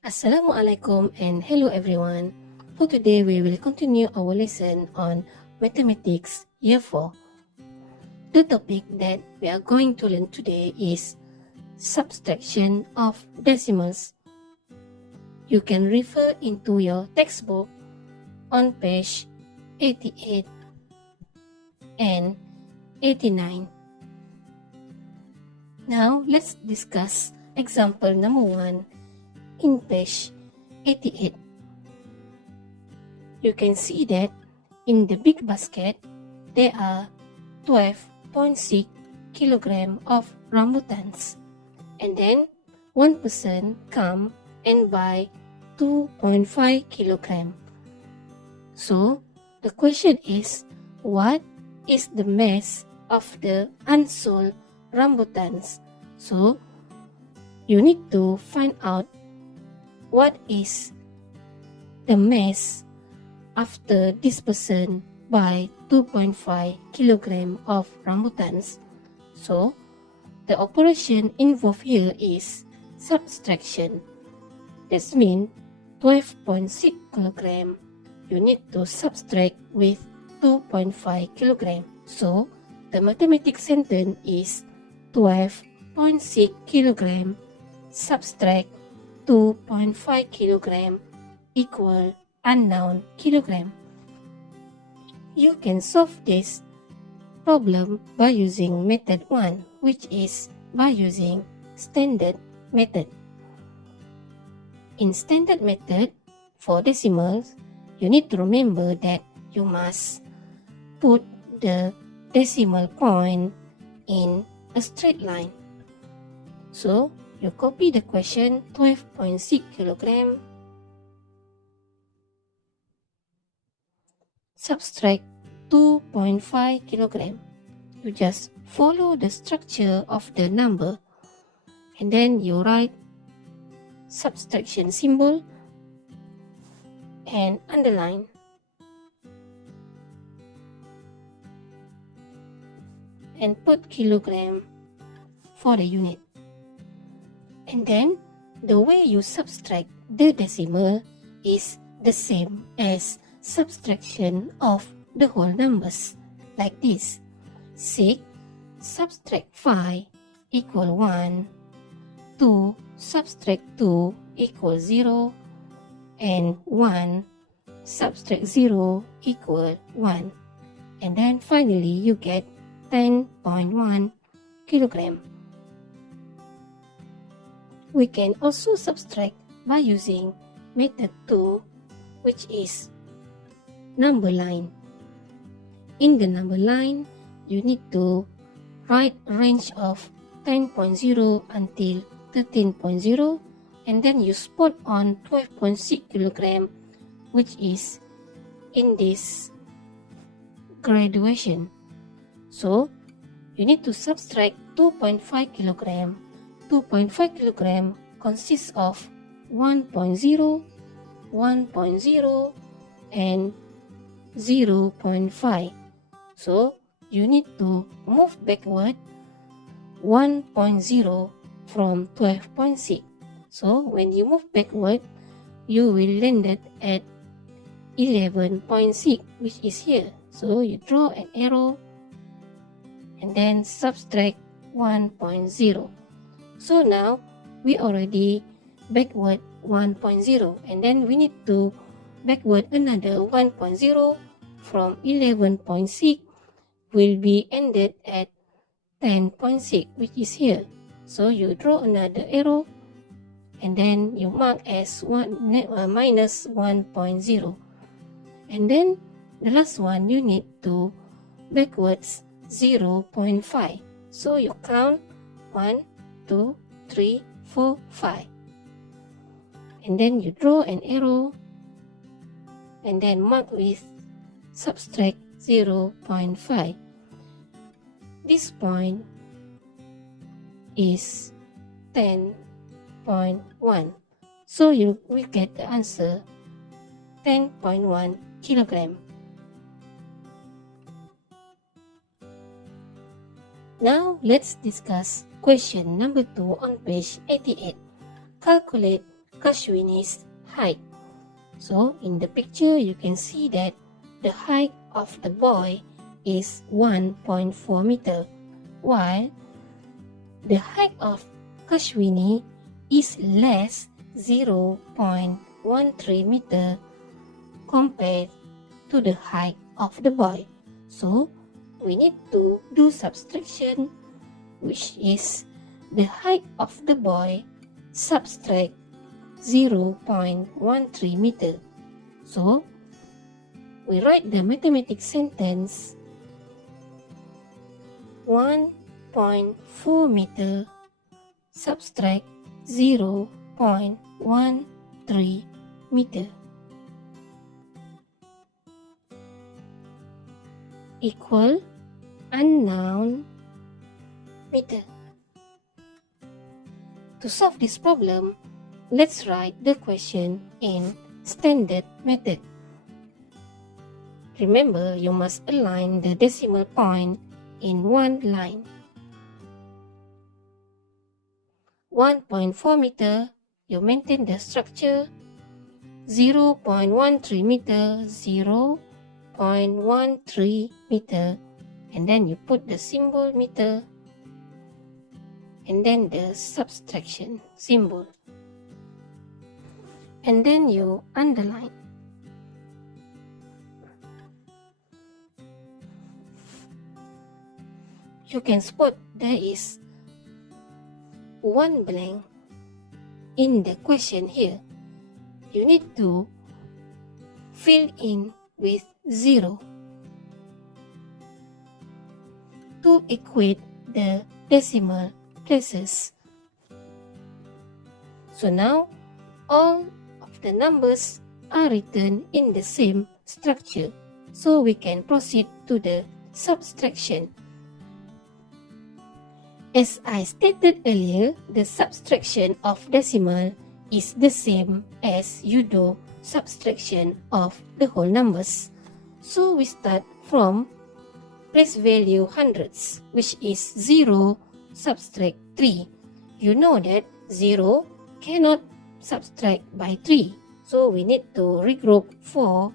Assalamualaikum and hello everyone. For today we will continue our lesson on Mathematics Year 4. The topic that we are going to learn today is Subtraction of Decimals. You can refer into your textbook on page 88 and 89. Now let's discuss example number 1 in page 88. You can see that in the big basket there are 12.6 kilogram of rambutans, and then one person come and buy 2.5 kilogram. So the question is, what is the mass of the unsold rambutans? So you need to find out what is the mass after this person buy 2.5 kilogram of rambutans. So the operation involved here is subtraction. That means 12.6 kilogram you need to subtract with 2.5 kilogram. So the mathematical sentence is 12.6 kilogram subtract 2.5 kilogram equal unknown kilogram. You can solve this problem by using method 1, which is by using standard method. In standard method, for decimals, you need to remember that you must put the decimal point in a straight line. So you copy the question 12.6 kilogram, subtract 2.5 kilogram. You just follow the structure of the number and then you write subtraction symbol and underline. And put kilogram for the unit. And then the way you subtract the decimal is the same as subtraction of the whole numbers, like this. 6 subtract 5 equal 1, 2 subtract 2 equal 0, and 1 subtract 0 equal 1. And then finally you get 10.1 kilogram. We can also subtract by using method 2, which is number line. In the number line, you need to write a range of 10.0 until 13.0, and then you spot on 12.6 kilogram, which is in this graduation. So you need to subtract 2.5 kilogram. 2.5 kilogram consists of 1.0, 1.0, and 0.5. So you need to move backward 1.0 from 12.6. So when you move backward, you will land it at 11.6, which is here. So you draw an arrow and then subtract 1.0. So now we already backward 1.0, and then we need to backward another 1.0 from 11.6 will be ended at 10.6, which is here. So you draw another arrow and then you mark as minus 1.0, and then the last one you need to backwards 0.5. So you count 1, 2, 3, 4, 5, and then you draw an arrow and then mark with subtract 0.5. This point is 10.1. So you will get the answer 10.1 kilogram. Now let's discuss question number 2 on page 88. Calculate Kashwini's height. So in the picture you can see that the height of the boy is 1.4 meter, while the height of Kashwini is less 0.13 meter compared to the height of the boy. So we need to do subtraction, which is the height of the boy subtract 0.13 meter. So we write the mathematical sentence 1.4 meter subtract 0.13 meter equal unknown meter. To solve this problem, let's write the question in standard method. Remember, you must align the decimal point in one line. 1.4 meter, you maintain the structure. 0.13 meter, 0.13 meter, and then you put the symbol meter, and then the subtraction symbol, and then you underline. You can spot there is one blank in the question here. You need to fill in with 0 to equate the decimal places. So now all of the numbers are written in the same structure, so we can proceed to the subtraction. As I stated earlier, the subtraction of decimal is the same as you do subtraction of the whole numbers. So we start from place value hundredths, which is 0 subtract 3. You know that 0 cannot subtract by 3, so we need to regroup 4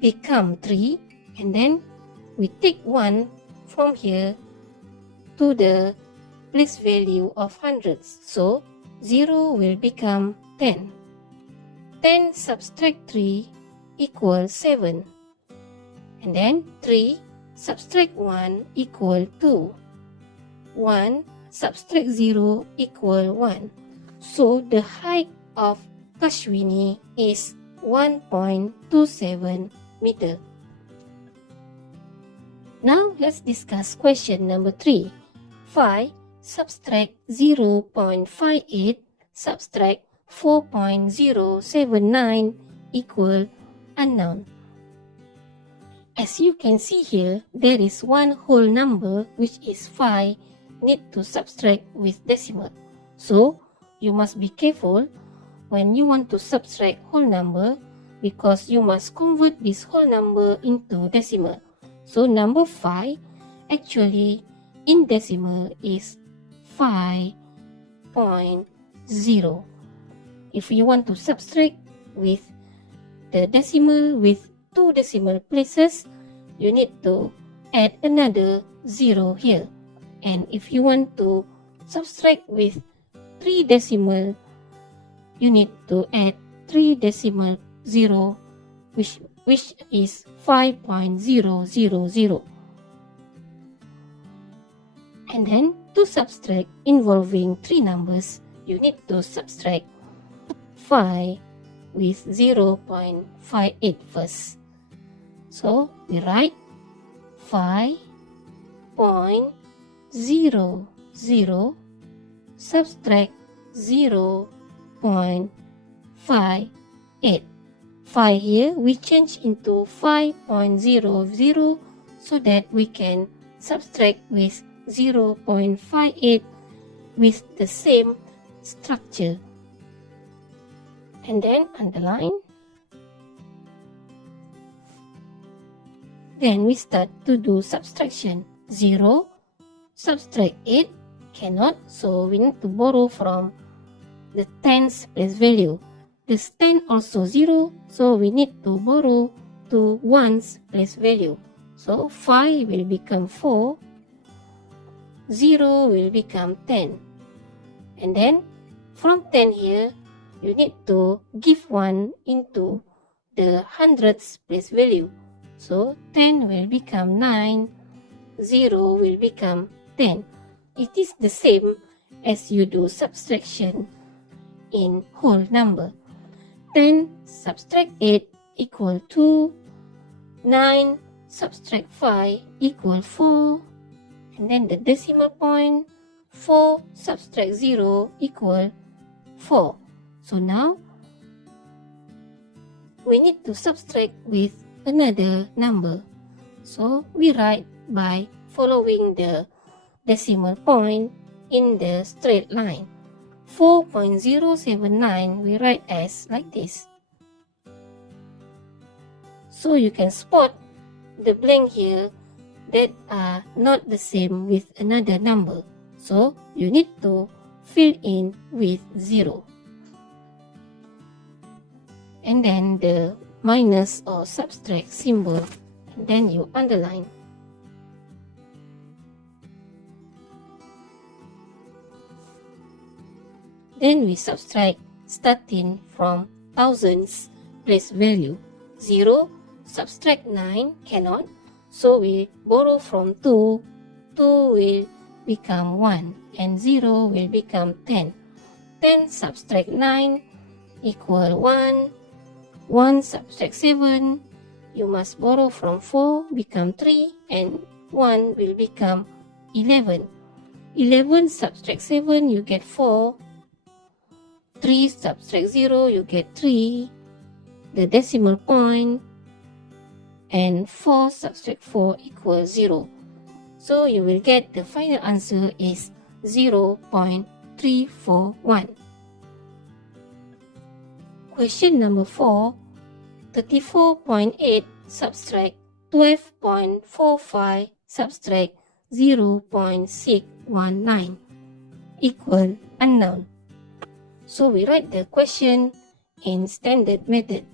become 3, and then we take 1 from here to the place value of hundredths. So 0 will become 10. 10 subtract 3 equals 7. And then 3 subtract 1 equal 2. 1 subtract 0 equal 1. So the height of Kashwini is 1.27 meter. Now let's discuss question number 3. 5 subtract 0.58 subtract 4.079 equal unknown. As you can see here, there is one whole number which is 5 need to subtract with decimal. So you must be careful when you want to subtract whole number, because you must convert this whole number into decimal. So number 5 actually in decimal is 5.0. If you want to subtract with the decimal with 2 decimal places, you need to add another 0 here. And if you want to subtract with 3 decimal, you need to add 3 decimal 0, which is 5.000. And then to subtract involving 3 numbers, you need to subtract 5 with 0.58 first. So we write 5.00 subtract 0.58. 5 here we change into 5.00 so that we can subtract with 0.58 with the same structure. And then underline. Then we start to do subtraction. 0 subtract 8 cannot, so we need to borrow from the tens place value. This 10 also 0, so we need to borrow to ones place value. So 5 will become 4, 0 will become 10. And then from 10 here, you need to give 1 into the hundredths place value. So 10 will become 9, 0 will become 10. It is the same as you do subtraction in whole number. 10 subtract 8 equal 2, 9 subtract 5 equal 4, and then the decimal point, 4 subtract 0 equal 4. So now, we need to subtract with another number. So we write by following the decimal point in the straight line. 4.079 we write as like this. So you can spot the blank here that are not the same with another number. So you need to fill in with 0. And then the minus or subtract symbol, and then you underline. Then we subtract starting from thousands place value. 0 subtract 9 cannot, so we borrow from 2. 2 will become 1 and 0 will become 10. 10 subtract 9 equal 1. 1 subtract 7, you must borrow from 4, become 3, and 1 will become 11. 11 subtract 7, you get 4. 3 subtract 0, you get 3, the decimal point, and 4 subtract 4 equals 0. So you will get the final answer is 0.341. Question number 4, 34.8 subtract 12.45 subtract 0.619 equal unknown. So we write the question in standard method.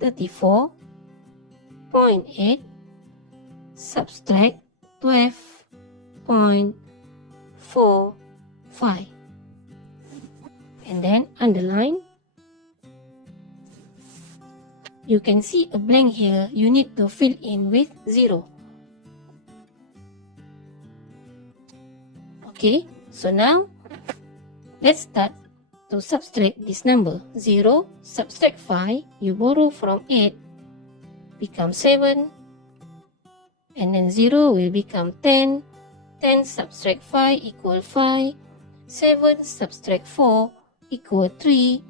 34.8 subtract 12.45 and then underline. You can see a blank here, you need to fill in with 0. Okay, so now let's start to subtract this number. 0 subtract 5, you borrow from 8, become 7, and then 0 will become 10. 10 subtract 5 equal 5. 7 subtract 4 equal 3.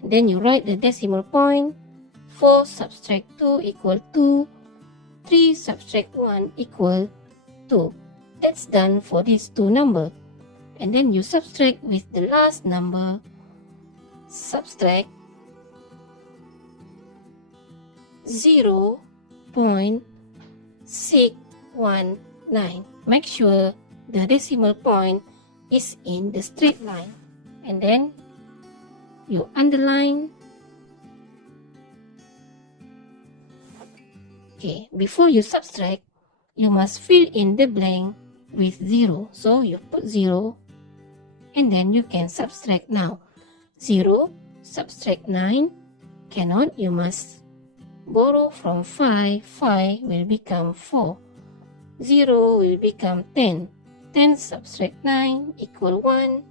And then you write the decimal point. 4 subtract 2 equal 2. 3 subtract 1 equal 2. That's done for these two numbers. And then you subtract with the last number. Subtract 0.619. Make sure the decimal point is in the straight line. And then you underline. Okay, before you subtract, you must fill in the blank with 0. So you put 0 and then you can subtract now. 0 subtract 9 cannot, you must borrow from 5. 5 will become 4. 0 will become 10. 10 subtract 9 equal 1.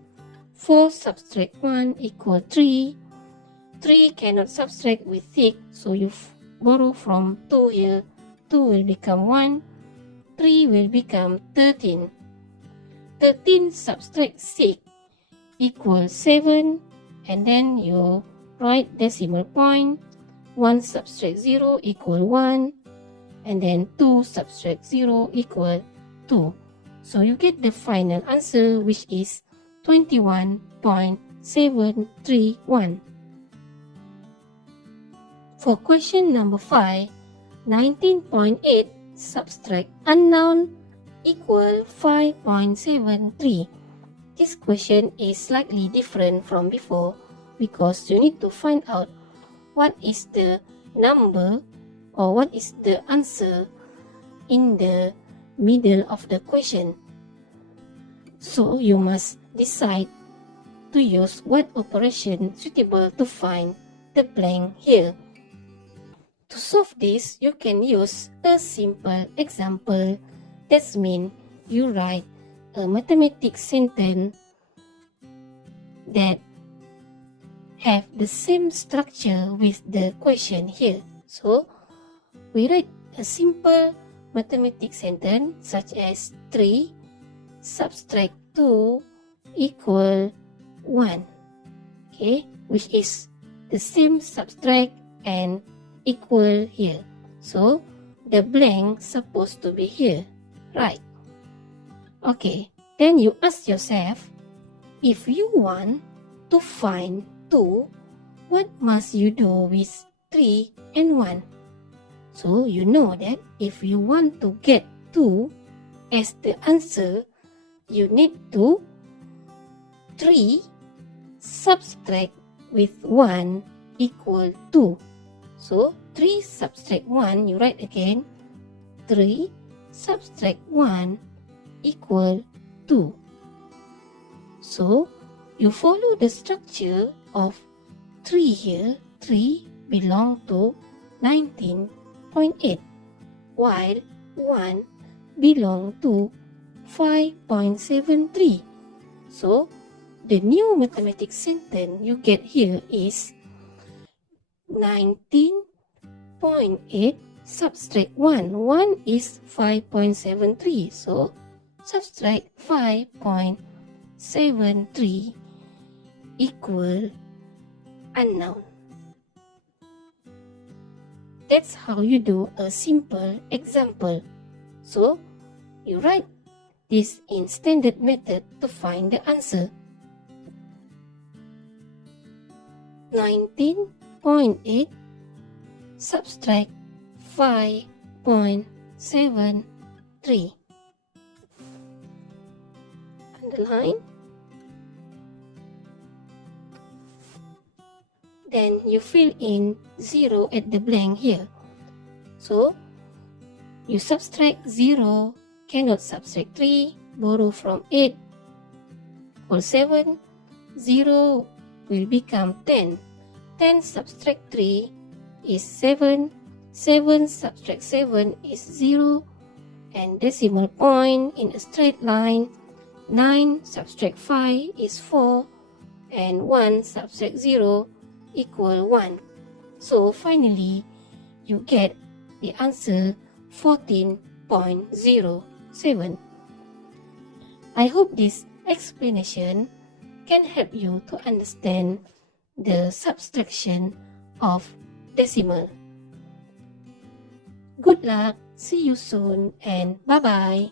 4 subtract 1 equal 3. 3 cannot subtract with 6, so you borrow from 2 here. 2 will become 1. 3 will become 13. 13 subtract 6 equals 7. And then you write decimal point. 1 subtract 0 equal 1. And then 2 subtract 0 equal 2. So you get the final answer, which is 21.731. For question number 5, 19.8 subtract unknown equal 5.73. this question is slightly different from before because you need to find out what is the number or what is the answer in the middle of the question. So you must decide to use what operation suitable to find the blank here. To solve this, you can use a simple example. That means you write a mathematics sentence that have the same structure with the question here. So, we write a simple mathematics sentence such as 3 subtract 2 equal 1. Okay, which is the same subtract and equal here. So, the blank supposed to be here, right? Okay, then you ask yourself, if you want to find 2, what must you do with 3 and 1? So, you know that if you want to get 2 as the answer, you need to 3 subtract with 1 equal 2. So, 3 subtract 1, you write again, 3 subtract 1 equal 2. So, you follow the structure of 3 here. 3 belong to 19.8, while 1 belong to 5.73. So, the new mathematics sentence you get here is 19.8 subtract 1. 1 is 5.73. So, subtract 5.73 equal unknown. That's how you do a simple example. So, you write this in standard method to find the answer. 19.8 subtract 5.73. Underline. Then you fill in 0 at the blank here. So, you subtract 0, cannot subtract 3, borrow from 8, equal 7, 0 will become 10. 10 subtract 3 is 7, 7 subtract 7 is 0, and decimal point in a straight line, 9 subtract 5 is 4, and 1 subtract 0 equal 1. So finally, you get the answer 14.07. I hope this explanation can help you to understand the subtraction of decimal. Good luck, see you soon, and bye-bye.